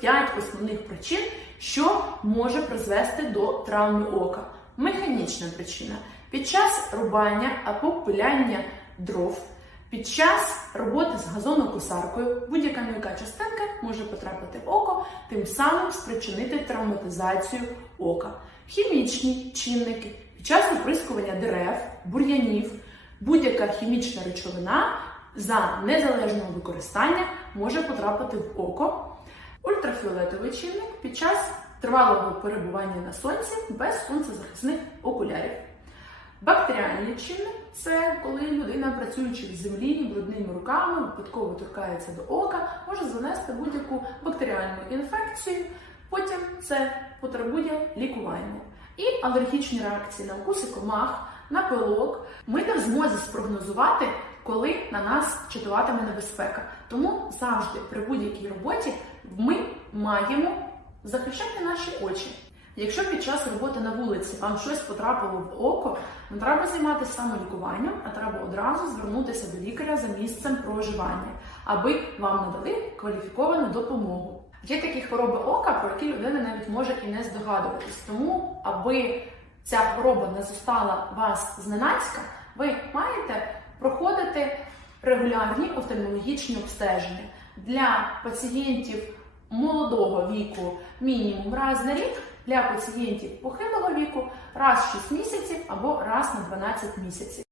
5 основних причин, що може призвести до травми ока. Механічна причина під час рубання або пиляння дров. Під час роботи з газонокосаркою будь-яка м'яка частинка може потрапити в око, тим самим спричинити травматизацію ока. Хімічні чинники під час оприскування дерев, бур'янів, будь-яка хімічна речовина за незалежного використання може потрапити в око. Ультрафіолетовий чинник під час тривалого перебування на сонці без сонцезахисних окулярів. Бактеріальний чинник це коли людина, працюючи в землі брудними руками, випадково торкається до ока, може занести будь-яку бактеріальну інфекцію. Потім це потребує лікування. І алергічні реакції на укуси комах, на пилок. Ми не в змозі спрогнозувати, коли на нас чатуватиме небезпека. Тому завжди при будь-якій роботі ми маємо захищати наші очі. Якщо під час роботи на вулиці вам щось потрапило в око, не треба займатися самолікуванням, а треба одразу звернутися до лікаря за місцем проживання, аби вам надали кваліфіковану допомогу. Є такі хвороби ока, про які людина навіть може і не здогадуватись. Тому, аби ця хвороба не зостала вас зненацька, ви регулярні офтальмологічні обстеження для пацієнтів молодого віку мінімум раз на рік, для пацієнтів похилого віку раз в 6 місяців або раз на 12 місяців.